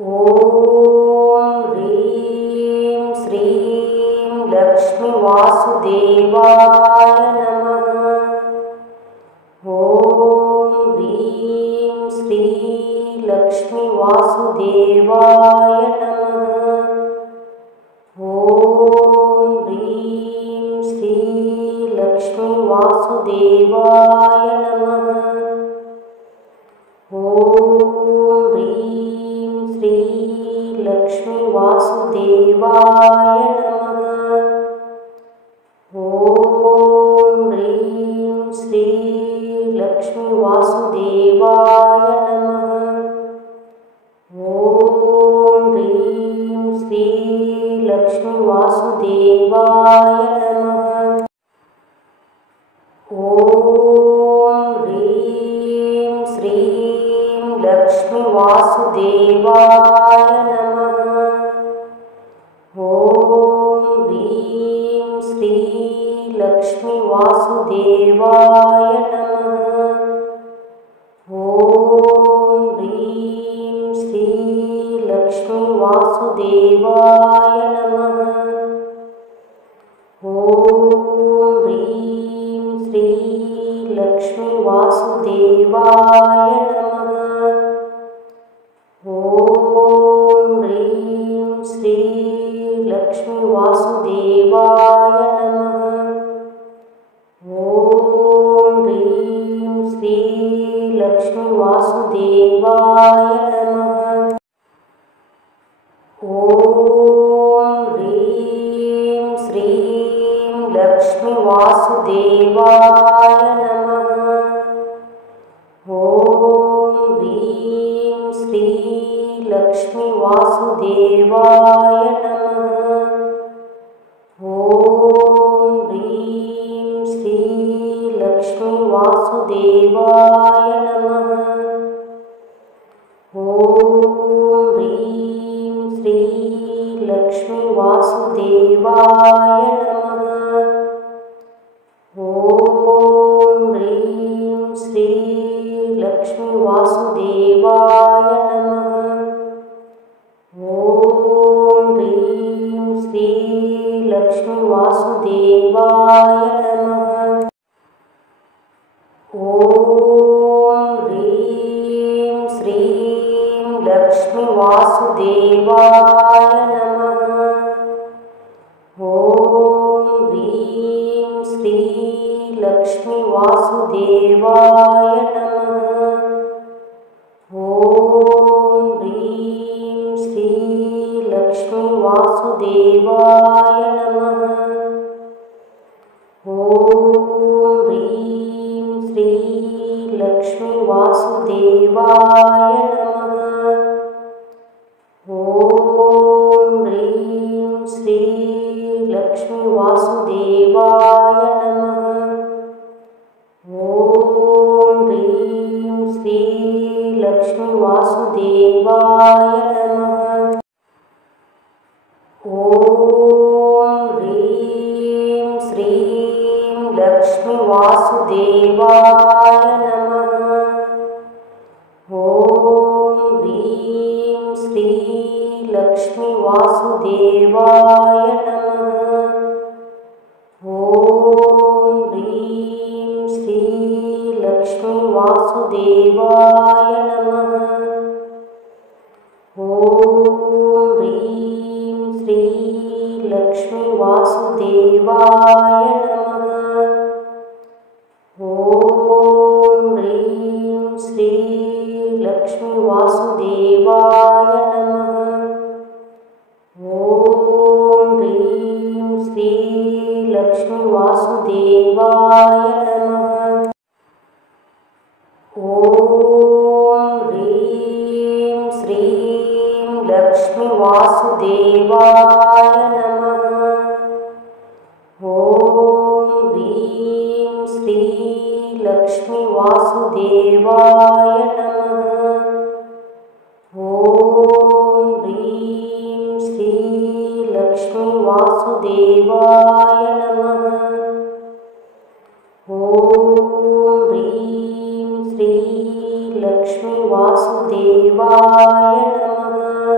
ॐ ह्रीं श्रीं लक्ष्मीवासुदेवाय नमः। ॐ ह्रीं श्रीं लक्ष्मीवासुदेवाय नमः। ॐ ह्रीं श्रीं लक्ष्मीवासुदेवाय नमः। ॐ ह्रीं श्री लक्ष्मीवासुदेवाय नमः। ॐ ह्रीं श्री लक्ष्मीवासुदेवाय नमः। ॐ ह्रीं श्री लक्ष्मीवासुदेवाय नमः। ॐ ह्रीं श्रीं लक्ष्मीवासुदेवाय नमः। ॐ ह्रीं श्री लक्ष्मीवासुदेवाय नमः। ॐ ह्रीं श्री लक्ष्मीवासुदेवाय नमः। ॐ ह्रीं श्री लक्ष्मीवासुदेवाय नमः। ॐ ह्रीं श्री लक्ष्मीवासुदेवाय नमः। ॐ ह्रीं श्री लक्ष्मीवासुदेवाय नमः। ॐ ह्रीं श्रीं लक्ष्मीवासुदेवाय नमः। ॐ ह्रीं श्री लक्ष्मीवासुदेवाय नमः। ॐ ह्रीं श्री लक्ष्मीवासुदेवाय नमः। ॐ ह्रीं श्री लक्ष्मीवासुदेवाय नमः। ॐ ह्रीं श्री लक्ष्मीवासुदेवाय नमः। ॐ ह्रीं श्री लक्ष्मीवासुदेवाय नमः। ॐ ह्रीं श्रीं लक्ष्मीवासुदेवाय नमः। ॐ ह्रीं श्री लक्ष्मीवासुदेवाय नमः। ॐ ह्रीं श्री लक्ष्मीवासुदेवाय नमः। ॐ ह्रीं श्री लक्ष्मीवासुदेवाय नमः। ॐ ह्रीं श्री लक्ष्मीवासुदेवाय नमः। ॐ ह्रीं श्री लक्ष्मीवासुदेवाय नमः। ॐ ह्रीं श्रीं लक्ष्मीवासुदेवाय नमः। ॐ ह्रीं श्री लक्ष्मीवासुदेवाय नमः। ॐ ह्रीं श्री लक्ष्मीवासुदेवाय नमः। ॐ ह्रीं श्री लक्ष्मीवासुदेवाय नमः। ॐ ह्रीं श्री लक्ष्मीवासुदेवाय नमः। ॐ ह्रीं श्री लक्ष्मीवासुदेवाय नमः। ॐ ह्रीं श्रीं लक्ष्मीवासुदेवाय नमः। ॐ ह्रीं श्री लक्ष्मीवासुदेवाय नमः। ॐ ह्रीं श्री लक्ष्मीवासुदेवाय नमः। ॐ ह्रीं श्री लक्ष्मीवासुदेवाय नमः।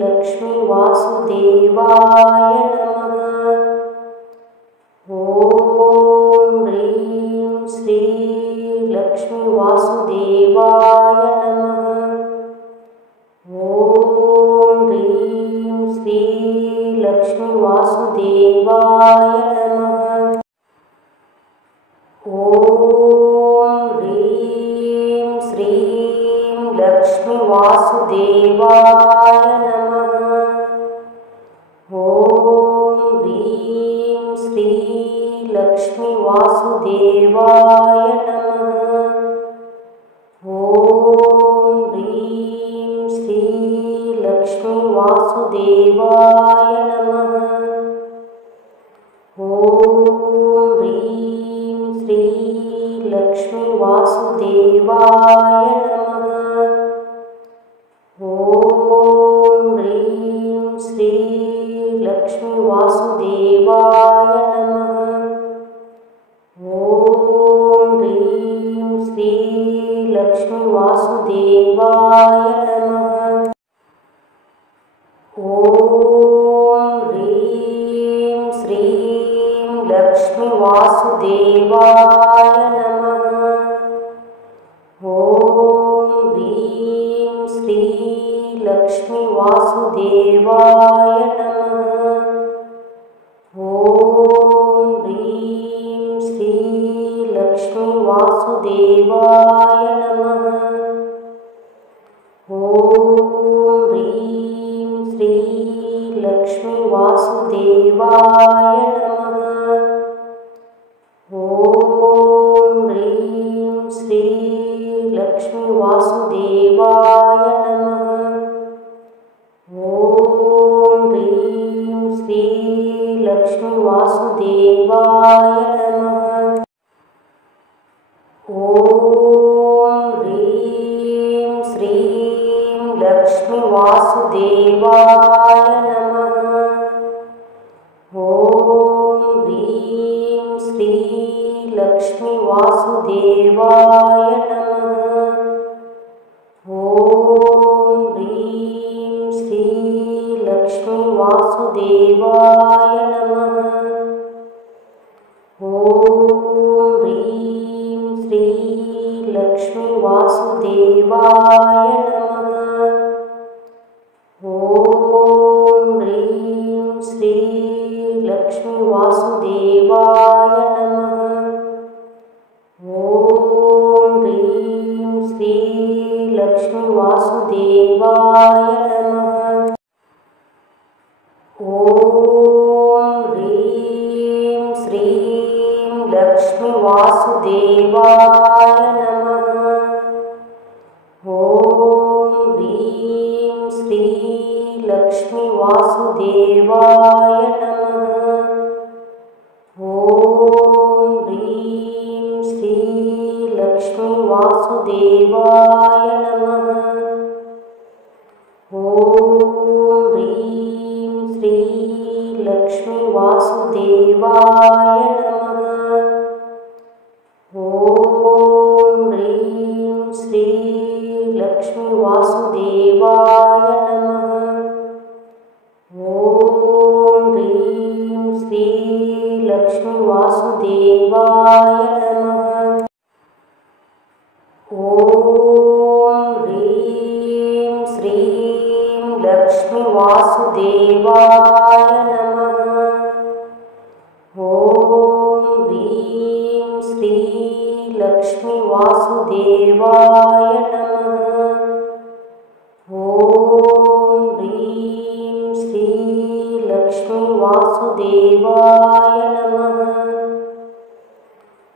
लक्ष्मी वासुदेवाय नमः। ॐ ह्रीं श्री लक्ष्मी वासुदेवाय नमः। ॐ ह्रीं श्री लक्ष्मी वासुदेवाय नमः। ॐ ह्रीं श्रीं लक्ष्मी वासुदेवाय नमः। ॐ ह्रीं श्री लक्ष्मी वासुदेवाय नमः। ॐ ह्रीं श्री लक्ष्मी वासुदेवाय नमः। ॐ ह्रीं श्री लक्ष्मी वासुदेवाय नमः। ॐ ह्रीं श्री लक्ष्मी वासुदेवाय नमः। ॐ ह्रीं श्री लक्ष्मी वासुदेवाय नमः। ॐ ह्रीं श्रीं लक्ष्मी वासुदेवाय नमः। ॐ ह्रीं श्री लक्ष्मी वासुदेवाय नमः। ॐ ह्रीं श्री लक्ष्मी वासुदेवाय नमः। ॐ ह्रीं श्री लक्ष्मी वासुदेवाय नमः। ॐ ह्रीं श्री लक्ष्मी वासुदेवाय नमः। ॐ ह्रीं श्री लक्ष्मी वासुदेवाय नमः। ॐ ह्रीं श्रीं लक्ष्मी वासुदेवाय नमः। ॐ ह्रीं श्री लक्ष्मी वासुदेवाय नमः। ॐ ह्रीं श्री लक्ष्मी वासुदेवाय नमः। ॐ ह्रीं श्री लक्ष्मी वासुदेवाय नमः। ॐ ह्रीं श्री लक्ष्मी वासुदेवाय नमः। ॐ ह्रीं श्री लक्ष्मी वासुदेवाय नमः। ॐ ह्रीं श्रीं लक्ष्मी वासुदेवाय नमः। ॐ ह्रीं श्री लक्ष्मी वासुदेवाय नमः। ॐ ह्रीं श्री लक्ष्मी वासुदेवाय नमः। ॐ ह्रीं श्री लक्ष्मी वासुदेवाय नमः। ॐ ह्रीं श्री लक्ष्मी वासुदेवाय नमः। ॐ ह्रीं श्री लक्ष्मी वासुदेवाय नमः। ॐ ह्रीं श्रीं लक्ष्मी वासुदेवाय नमः। ॐ ह्रीं श्री लक्ष्मी वासुदेवाय नमः। ॐ ह्रीं श्री लक्ष्मी वासुदेवाय नमः।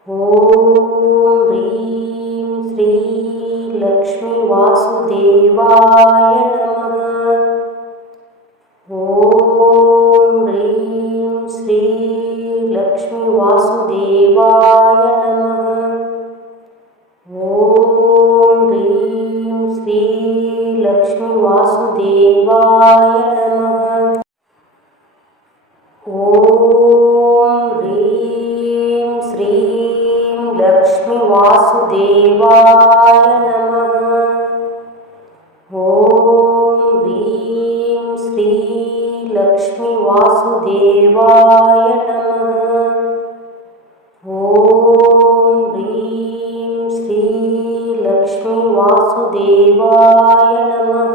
ॐ ह्रीं श्री लक्ष्मी वासुदेवाय नमः। ॐ ह्रीं श्री लक्ष्मी वासुदेवाय नमः। ॐ ह्रीं श्री लक्ष्मी वासुदेवाय नमः। ॐ ह्रीं श्रीं लक्ष्मी वासुदेवाय नमः। ॐ ह्रीं लक्ष्मी वासुदेवाय नमः। ॐ ह्रीं श्री लक्ष्मी वासुदेवाय नमः।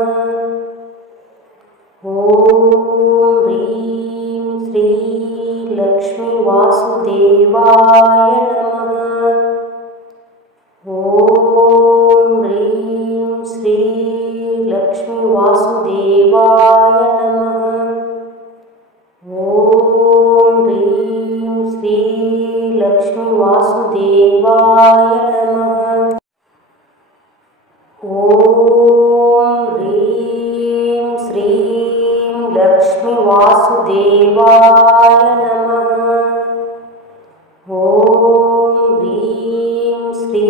ॐ ह्रीं श्री लक्ष्मी वासुदेवाय नमः। ॐ ह्रीं श्री लक्ष्मी वासुदेवाय नमः। ॐ ह्रीं श्री लक्ष्मी वासुदेवाय नमः। ॐ ह्रीं श्रीं लक्ष्मी वासुदेवाय नमः। ॐ ह्रीं श्री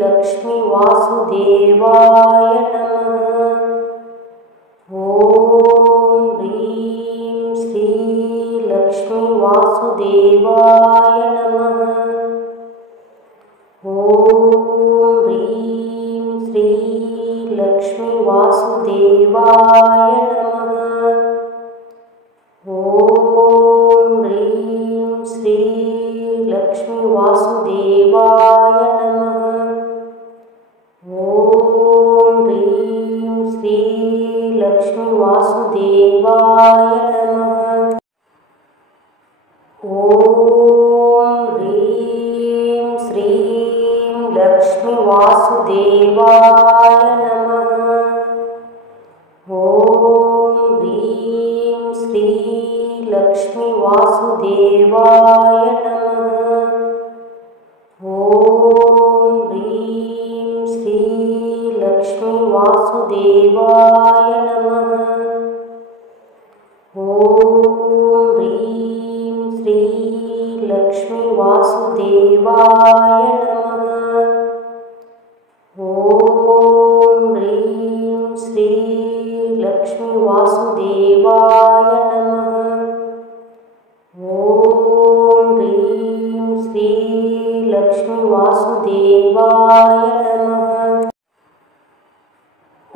लक्ष्मी वासुदेवाय नमः। ॐ ह्रीं श्री लक्ष्मी वासुदेवाय नमः। ॐ ह्रीं श्री लक्ष्मी वासुदेवाय नमः। ॐ ह्रीं श्री लक्ष्मी वासुदेवाय नमः। ॐ ह्रीं श्री लक्ष्मी वासुदेवाय नमः। ॐ ह्रीं श्रीं लक्ष्मी वासुदेवाय नमः। ॐ ह्रीं श्री लक्ष्मी वासुदेवाय नमः। ॐ ह्रीं श्री लक्ष्मी वासुदेवाय नमः। ॐ ह्रीं श्री लक्ष्मी वासुदेवाय नमः। ॐ ह्रीं श्री लक्ष्मी वासुदेवाय नमः।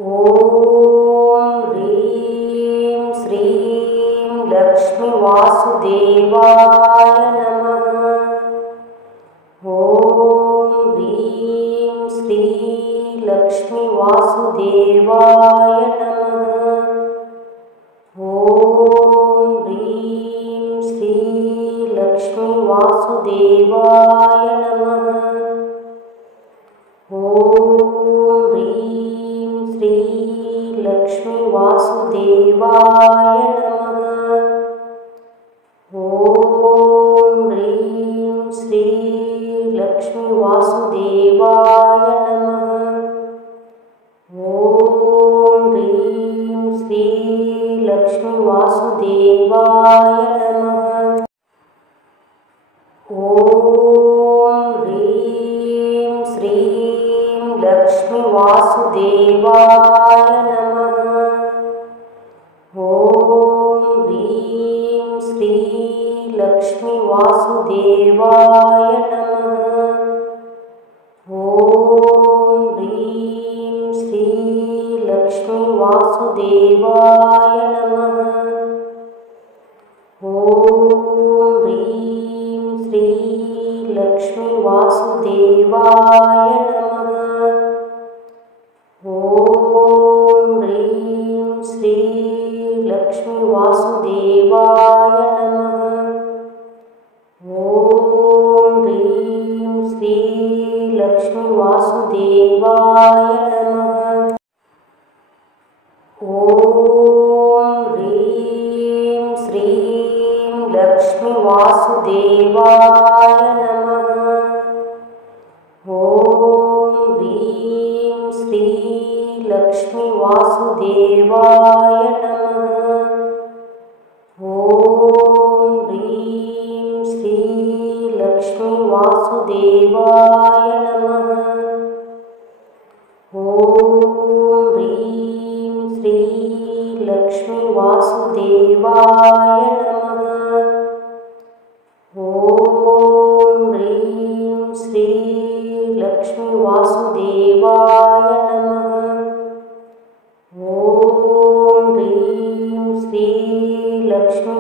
ॐ ह्रीं श्री लक्ष्मी वासुदेवाय नमः। ॐ ह्रीं श्रीं लक्ष्मी वासुदेवाय नमः। ॐ ह्रीं श्री लक्ष्मी वासुदेवाय नमः। ॐ ह्रीं श्री लक्ष्मी वासुदेवाय नमः। ॐ ह्रीं श्री लक्ष्मी वासुदेवाय नमः। ॐ ह्रीं श्री लक्ष्मी वासुदेवाय नमः। ॐ ह्रीं श्री लक्ष्मी वासुदेवाय नमः। ॐ ह्रीं श्रीं लक्ष्मी वासुदेवाय नमः। ॐ ह्रीं श्री लक्ष्मी वासुदेवाय नमः। ॐ ह्रीं श्री लक्ष्मी वासुदेवाय नमः। ॐ ह्रीं श्री लक्ष्मी वासुदेवाय नमः। ॐ ह्रीं श्री लक्ष्मी वासुदेवाय नमः। ॐ ह्रीं श्री लक्ष्मी वासुदेवाय नमः। ॐ ह्रीं श्रीं लक्ष्मी वासुदेवाय नमः। ॐ ह्रीं श्री लक्ष्मी वासुदेवाय नमः। ॐ ह्रीं श्री लक्ष्मी वासुदेवाय नमः। ॐ ह्रीं श्री लक्ष्मी वासुदेवाय नमः। ॐ ह्रीं श्री लक्ष्मी वासुदेवाय नमः। ॐ ह्रीं श्री